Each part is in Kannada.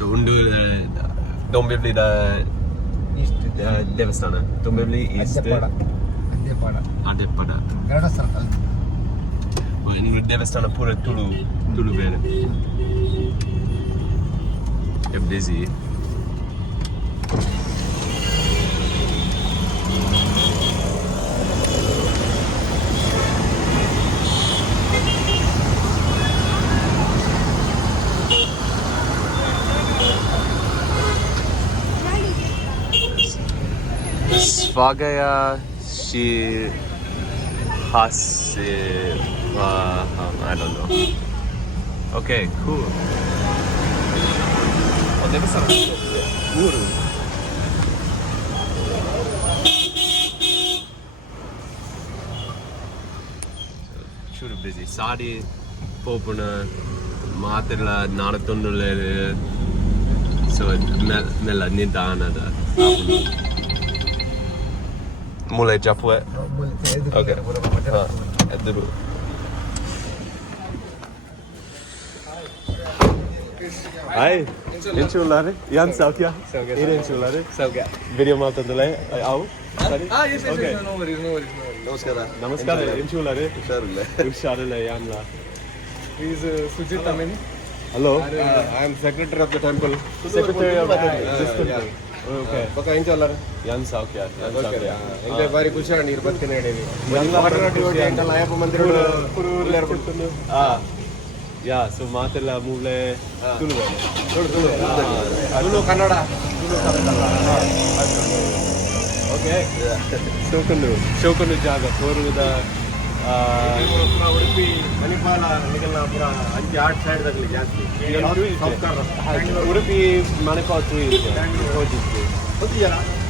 ಸೊ ಉಂಡು ದೊಂಬಿಬ್ಲಿದ ಈಸ್ಟ್ ದೇವಸ್ಥಾನ ದೊಂಬಿಬ್ಲಿ ಈಸ್ಟ್ ಅಡ್ಡೆಪ್ಪಡ ಇನ್ನು ದೇವಸ್ಥಾನ ಪೂರ ತುಳು ಬೇರೆ ಬಿಸಿ Svagaya I don't know. Okay, cool. Oh, ದೇವಸ್ಥಾನ ಊರು ಚೂರು ಬಿಸಿ ಸಾಡಿ ಪೋಪುಣ ಮಾತೆಲ್ಲ ನಾಡತೊಂದುಳ್ಳೆ ಸೊ ಮೆಲ್ಲ ನಿಧಾನದ mulai capek. Oke. Dulu. Hai. Insulare. Yan Saukia. Ini Insulare. Saukia. Video maafkan dulu ya. Au. Yes. No worries. Namaskar. Insulare. Insulare Yan la. He is Sujit Amin. Hello. I am secretary of the temple. Secretary of this temple. Okay. Paka Insulare. Yan Saukia. Inge bari kushara ನೀರು ಬರ್ತೀನಿ ಹೇಳಿ. ಎಲ್ಲ ಡ್ಯೂಟಿ ಅಂತಲ್ಲ ಅಯ್ಯಪ್ಪ ಮಂದಿರ ಕುರುಲ್ಲ ಇರ್ಬಿಡ್ತು. ಯಾ ಸೊ ಮಾತೆಲ್ಲ ಮೂಲೆ ತುಳು ತುಳು ಕನ್ನಡ ಓಕೆ ಶೋಕನು ಜಾಗ ಪೂರ್ವದ ಉಡುಪಿ ಮಣಿಪಾಲ ನಿಗಲ್ಲ ಪುರ ಅಂಚೆ ಆರ್ಟ್ ಸೈಡ್ ದಾಗಲಿ ಜಾಸ್ತಿ ಉಡುಪಿ ಮಣಿಪಾಲ್ ಹೋಗಿದ್ವಿ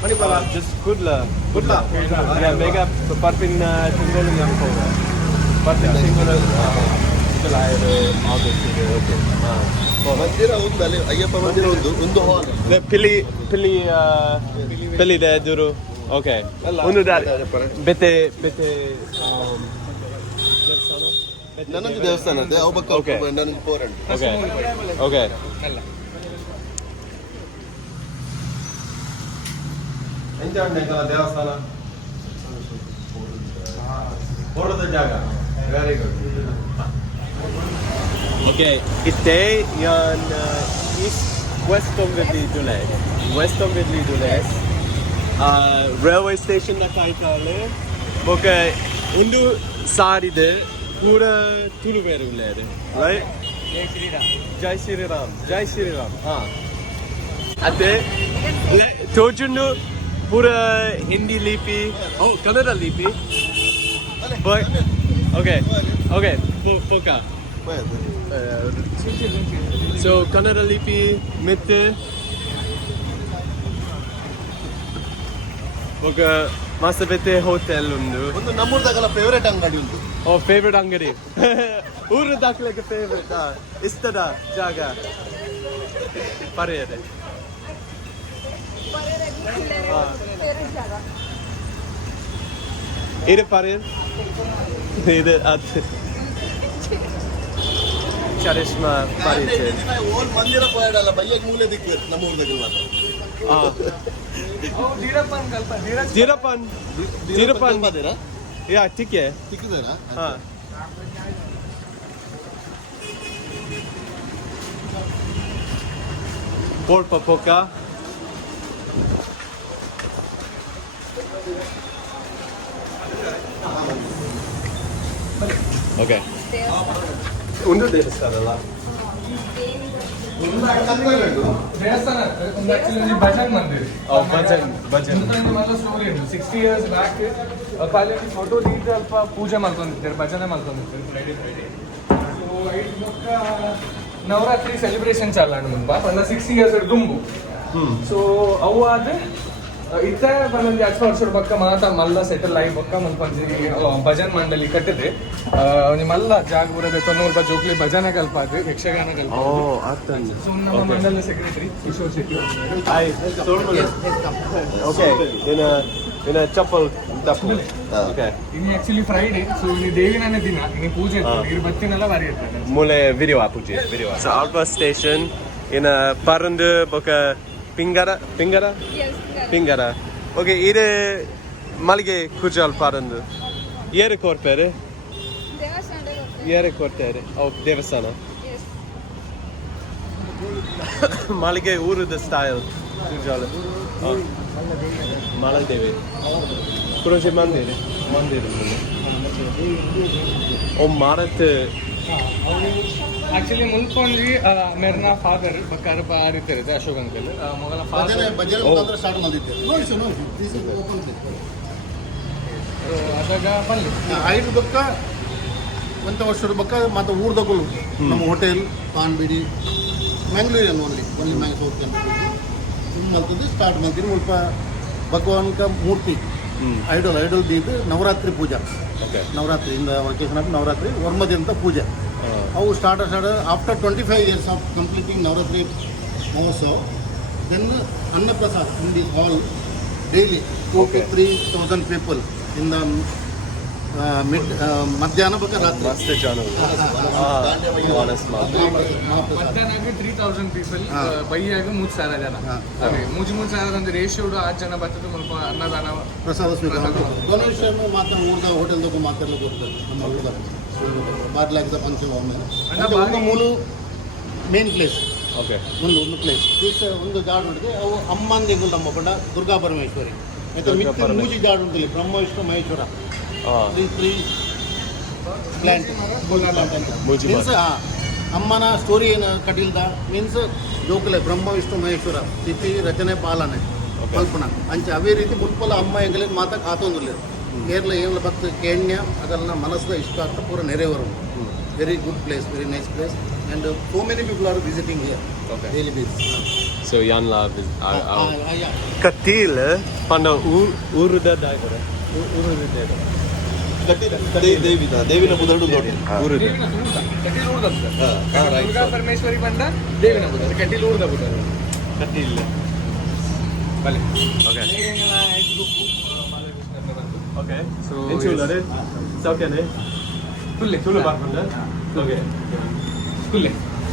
ಮಣಿಪಾಲ ಜಸ್ಟ್ ಕುಡ್ಲ ಬೇಗ ಪರ್ಪಿನ್ ತಿಂಗಳು ಅನ್ಕೋದ ಪರ್ಪಿನ್ ತಿಂಗಳು ಮಂದಿರ ಒಂದು ಅಲ್ಲಿ ಅಯ್ಯಪ್ಪ ಮಂದಿರ ಒಂದು ಹಾಲ್ ಪಿಲಿದೆ ಎದುರು ಓಕೆ ಒಂದು ಬೆತೆ ನನಗೆ ದೇವಸ್ಥಾನ ಇದೆ ಅವು ಪಕ್ಕ ನನಗೆ 400 ಓಕೆ ದೇವಸ್ಥಾನ ಓಡದ ಜಾಗ very good Okay, ite yan west of Vidli Dules. Railway station na kaitale. Boka undu side de pura Tulu veru lede, right? Jai Shri Ram. Ate tojunu pura Hindi lipi. Oh, Kannada lipi. But okay, Boka. So Kannada lipi mitte oka masavete hotel undu ಒಂದು ನಮ್ಮೂರದಾಗಲ್ಲ ಫೇವರೇಟ್ ಅಂಗಡಿ ಉಂಟು favorite angadi uru dakle favorite istada jaga pariyade ide pariyade ide at Charisma Pariche. ಓಲ್ ಮಂದಿರ ಪೋಯಡಲ್ಲ ಬಯ್ಯಕ್ಕೆ ಮೂಲೆ ದಿಕ್ಕು ನಮ್ಮೂರದಾಗ ಮಾತ್ರ Jirapan. ಬದಿರಾ Yeah, ठीक है. ಸಿಕ್ಕಿದಾರಾ हाँ. Por Papoka. Okay. Undu ದೇವಸ್ಥಾನಲ್ಲ ದೇವಸ್ಥಾನ ಆಕ್ಚುಲಿ ಭಜನ್ ಮಂದಿರ್ ಭಜನ್ ಮೊದಲು ಸ್ಟೋರಿ ಉಂಟು 60 years ಬ್ಯಾಕ್ ಅಲ್ಲಿ ಫೋಟೋ ತೀರ್ಥ ಅಲ್ಪ ಪೂಜೆ ಮಾಡ್ಕೊಂಡಿರ್ತಾರೆ ಭಜನೆ ಮಾಡ್ಕೊಂಡಿರ್ತಾರೆ ಫ್ರೈಡೆ ಸೊ ಐಟ್ ಬೊಕ್ಕ ನವರಾತ್ರಿ ಸೆಲೆಬ್ರೇಷನ್ ಚಾಲಣ ಮುಂಪ ಪಂಡ 60 years ದುಂಬು ಸೊ ಅವು ಆದ ಇತ್ತ ಪಂದೊಂದು 2 ವರ್ಷ ಬಕ್ಕ ಮಾತ ಮಲ್ಲ ಸೆಟಲ್ ಆಗಿ ಬಕ್ಕ ಮಲ್ಪಂಜಿ ಭಜನ್ ಮಂಡಳಿ ಕಟ್ಟಿದೆ ಒಂಜಿ ಮಲ್ಲ ಜಾಗ ಬುರದ 90 ರೂಪಾಯಿ ಜೋಕ್ಲಿ ಭಜನೆ ಕಲ್ಪಾದು ಯಕ್ಷಗಾನ ಕಲ್ಪ ಸೊ ನಮ್ಮ ಮಂಡಲ ಸೆಕ್ರೆಟರಿ ಕಿಶೋರ್ ಶೆಟ್ಟಿ ಓಕೆ ಇನ್ನ ಚಪ್ಪಲ್ ತಪ್ಪು ಓಕೆ ಇನ್ನು ಆಕ್ಚುಲಿ ಫ್ರೈಡೆ ಸೊ ಇಲ್ಲಿ ದೇವಿನೇ ದಿನ ಇನ್ನು ಪೂಜೆ ಇರ್ತಾರೆ ಬತ್ತಿನೆಲ್ಲ ಬಾರಿ ಇರ್ತಾರೆ ಮೂಲೆ ವಿಡಿಯೋ ಪೂಜೆ video so out bus station in Parandu boka Pingara. Yes. Pingara. Okay, ide Malige Kujal Parandu. Yere korpere. Devasana. Yere kortere. Oh, Devasana. Yes. Malige Uru the style. Kujal. Oh. Maladevi. Kuroje Mandir. Oh, Marat. Actually ಮುಲ್ಕೊಂಡಿ ಮೇರ್ನ ಫಾದರ್ ಬಕ್ಕಾರ ಬಾರಿತಿರುತ್ತೆ ಅಶೋಕ್ ಅಂಕಲ್ ಮೊಗಲ ಫಾದರ್ ಭಜನೆ ಮುಖಾಂತರ ಸ್ಟಾರ್ಟ್ ಮಾಡಿದ್ದೆ ನೋಡಿ ಸರ್ ನೋಡಿ ದಿಸ್ ಇಸ್ ಓಪನ್ ಅದಾಗ ಬನ್ನಿ 5 ಬಕ್ಕ ಒಂತ ವರ್ಷದ ಬಕ್ಕ ಮತ್ತು ಊರ್ದಗಳು ನಮ್ಮ ಹೋಟೆಲ್ ಪಾನ್ ಬಿಡಿ ಮ್ಯಾಂಗ್ಳೂರಿಯನ್ ಓನ್ಲಿ ಮ್ಯಾಂಗ್ ಸೌತ್ ಮಲ್ತದ್ದು ಸ್ಟಾರ್ಟ್ ಮಾಡ್ತೀನಿ ಸ್ವಲ್ಪ ಭಗವಾನ್ ಕ ಮೂರ್ತಿ ಐಡಲ್ ದೀದು ನವರಾತ್ರಿ ಪೂಜಾ ನವರಾತ್ರಿ ಇಂದ ವಕೇಶನ್ ನವರಾತ್ರಿ ವರ್ಮದಿಂದ ಪೂಜೆ ಅವು start after 25 years of completing Navaratri Mahotsava then Annaprasad in the hall daily 2 to 3,000 people in the ಮಧ್ಯಾಹ್ನ ಬಗ್ಗೆ ರಾತ್ರಿ ಮಧ್ಯಾಹ್ನ 3,000 ಪೀಪಲ್ ಬೈಯಾಗ 3,000 ಜನ ಅದೇ 3,000 ಅಂದ್ರೆ ರೇಷಿಯೋಡು 8 ಜನ ಬರ್ತದೆ ಸ್ವಲ್ಪ ಅನ್ನದಾನ ಪ್ರಸಾದ ಸ್ವೀಕಾರ ಡೊನೇಷನ್ ಮಾತ್ರ ಊರ್ದ ಹೋಟೆಲ್ದಾಗ ಮಾತಾಡ್ಲಿಕ್ಕೆ ಹೋಗ್ತದೆ ನಮ್ಮ ಊರ್ದ ಬಾರ್ಲಾಗ್ದ ಪಂಚವಾಮ ಒಂದು ಮೂರು ಮೇನ್ ಪ್ಲೇಸ್ ಒಂದು ಪ್ಲೇಸ್ ಒಂದು ಜಾಡು ಉಂಟು ಅವು ಅಮ್ಮಂದಿಗಳು ನಮ್ಮ ಬಂಡ ದುರ್ಗಾ ಪರಮೇಶ್ವರಿ ಮತ್ತೆ ಮಿಕ್ಕ ಮೂಜಿ ಜಾಡು ಉಂಟಲ್ಲಿ Brahma Vishnu Maheshwara three plant means ಅಮ್ಮನ ಸ್ಟೋರಿ ಏನು ಕಟೀಲ್ದ ಮೀನ್ಸ್ ಜೋಕಲೆ ಬ್ರಹ್ಮ ವಿಷ್ಣು ಮಹೇಶ್ವರ ತಿಥಿ ರಚನೆ ಪಾಲನೆ ಕಲ್ಪನಾ ಅಂಚ ಅವೇ ರೀತಿ ಮುಲ್ಪಲ ಅಮ್ಮ ಎಂಗಲೇ ಮಾತಾಕ್ ಆತೊಂದಿಲ್ಲ ಕೇರಳ ಏನು ಬತ್ತು ಕೇಣ್ಯ ಅದನ್ನ ಮನಸ್ಸದ ಇಷ್ಟ ಆಗ್ತಾ ಪೂರ ನೆರೆವರು very good place very nice place and so many people are visiting here daily basis So Jan Lab is Katil Panda Uruda Daigara. ದೇವಿನ ಬುಧಡು ನೋಡಿ ಕಟೀಲ್ ಊರ್ದ ದುರ್ಗಾ ಪರಮೇಶ್ವರಿ ಬಂದ ದೇವಿನ ಬುಧ ಕಟೀಲ್ ಊರ್ದ ಬುಧ Katil. ಬಲೆ Okay. Okay. So Inchulare. Saukane. Fulle Bakunda. Okay. ಫುಲ್ಲೆ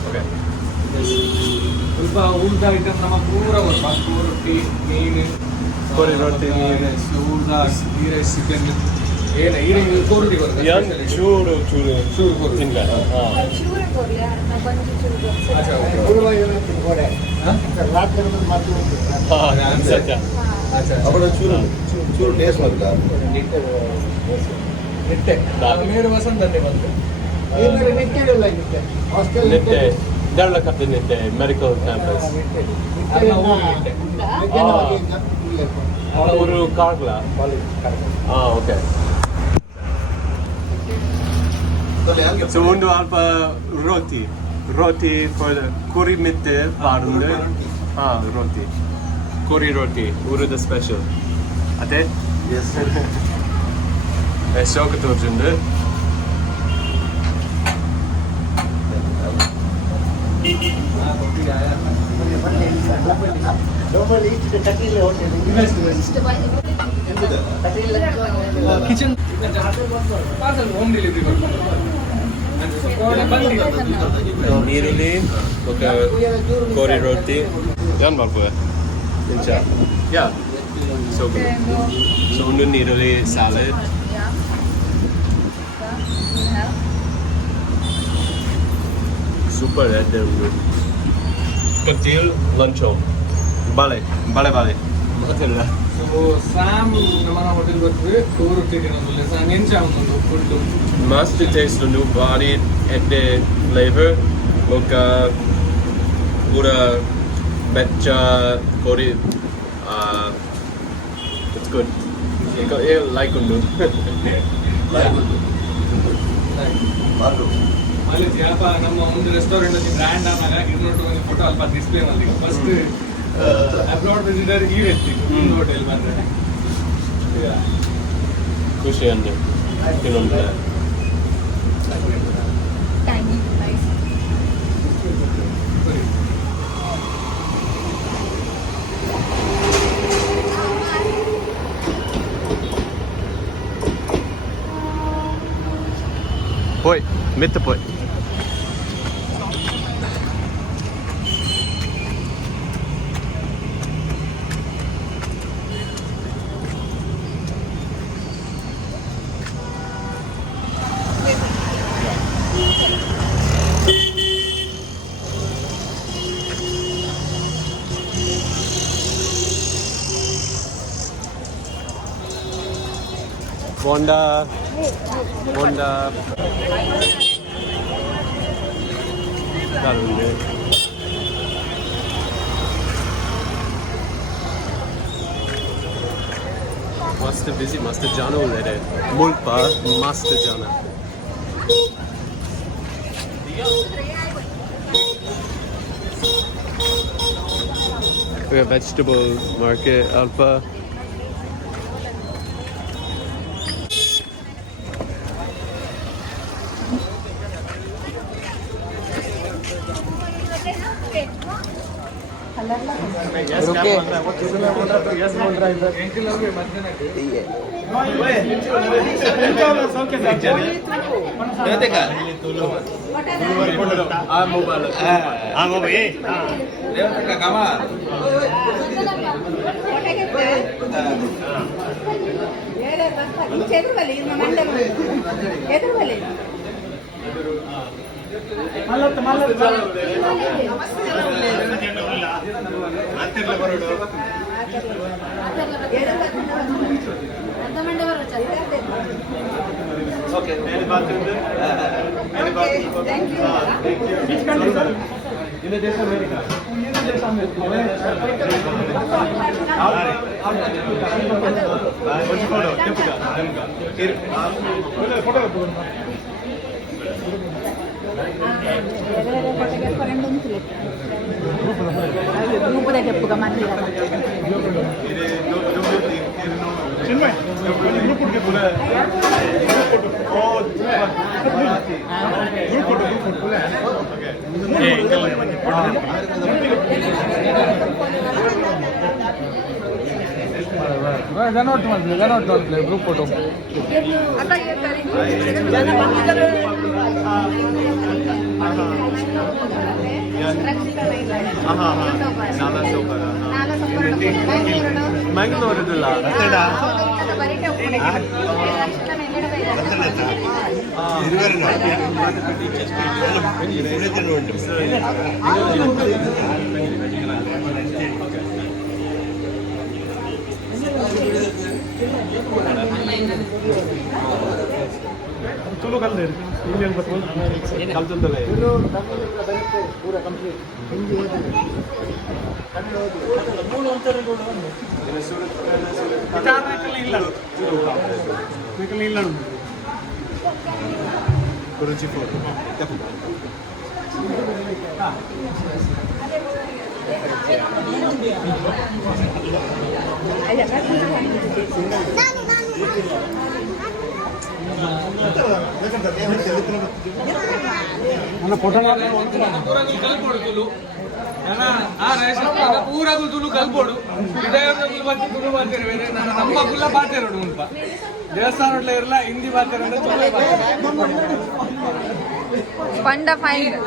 Okay. ಸ್ವಲ್ಪ ಊರ್ದ ಐಟಮ್ ನಮ್ಮ ಪೂರ ಬರ್ತದೆ ರೊಟ್ಟಿ ಮೀನು Kori roti, mean. ಊರ್ದ ಗೀ ರೈಸ್ ಚಿಕನ್ ಏನು ಈ ಕೋರುಟಿ ಬರ್ತದೆ Yan churu Inga. Chura korla, na banji chura. अच्छा Satya. अच्छा ಅವರ ಚೂರು ಟೇಸ್ಟ್ ಮಾಡಿಲ್ಲ ನಿಟ್ಟೆ ಮೇರು ವಸಂತ ಅಂತೆ ಬಂತು Nitte. Derla Kapti Nitte. Medical campus. Uru Kargla. Okay. So undu alpa roti for the kuri mitte parunde. Roti. Kuri roti. Uru the special. Ate? Yes. Shokatorjunde. Kitchen parcel home delivery Niruli, oka kori roti. Yan malpuya. Incha. Yeah. So good. So undu niruli salad. Super red there. Katil lunchom. Bale. Matella. So Sam ನಮ್ಮ ಹೋಟೆಲ್ ಬರ್ತದೆ ಟೂರ್ ತಿನ್ನೋದಿಲ್ಲ ಸ್ಯಾಮ್ ಏನು ಚಾವು food Master taste the new body at the flavor. Oka pura mecha kori. It's good. You like undu. ಅಲ್ಲಿ ಜಾಪ ನಮ್ಮ ಒಂದು ರೆಸ್ಟೋರೆಂಟ್ ಅಲ್ಲಿ ಬ್ರ್ಯಾಂಡ್ ಆದಾಗ 200 ಫೋಟೋ ಅಲ್ಪ ಡಿಸ್ಪ್ಲೇ ಮಾಡಿ ಫಸ್ಟ್ ಅಬ್ರಾಡ್ ವಿಸಿಟರ್ ಈ ವ್ಯಕ್ತಿ ಹೋಟೆಲ್ ಬಂದ್ರೆ ಖುಷಿ ಅಂದ್ರೆ ಇನ್ನೊಂದು Tangy, nice. Poi, mette poi. Bonda ಕಾಲುಂಡೆ मस्त बिजी मस्त जाना उल्ले रे मुल्क पर मस्त जाना we have vegetable market alpha Don't play group photo. चलो कल दे इंडियन पत्नी कल तो ले पूरा कंप्लीट कुरुचि फोटो पूरा तुलू कल्पोಡು ತುಳು ಮಾಡ್ತಿರ್ವೆ ನಮ್ಮ ಕುಲ್ಲ ಬಾತಿರೋಡು ಉಂಟ ದೇವಸ್ಥಾನ ಇರಲ್ಲ ಹಿಂದಿ ಬಾತಿರೋದು ಪಂಡ ಫೈನ್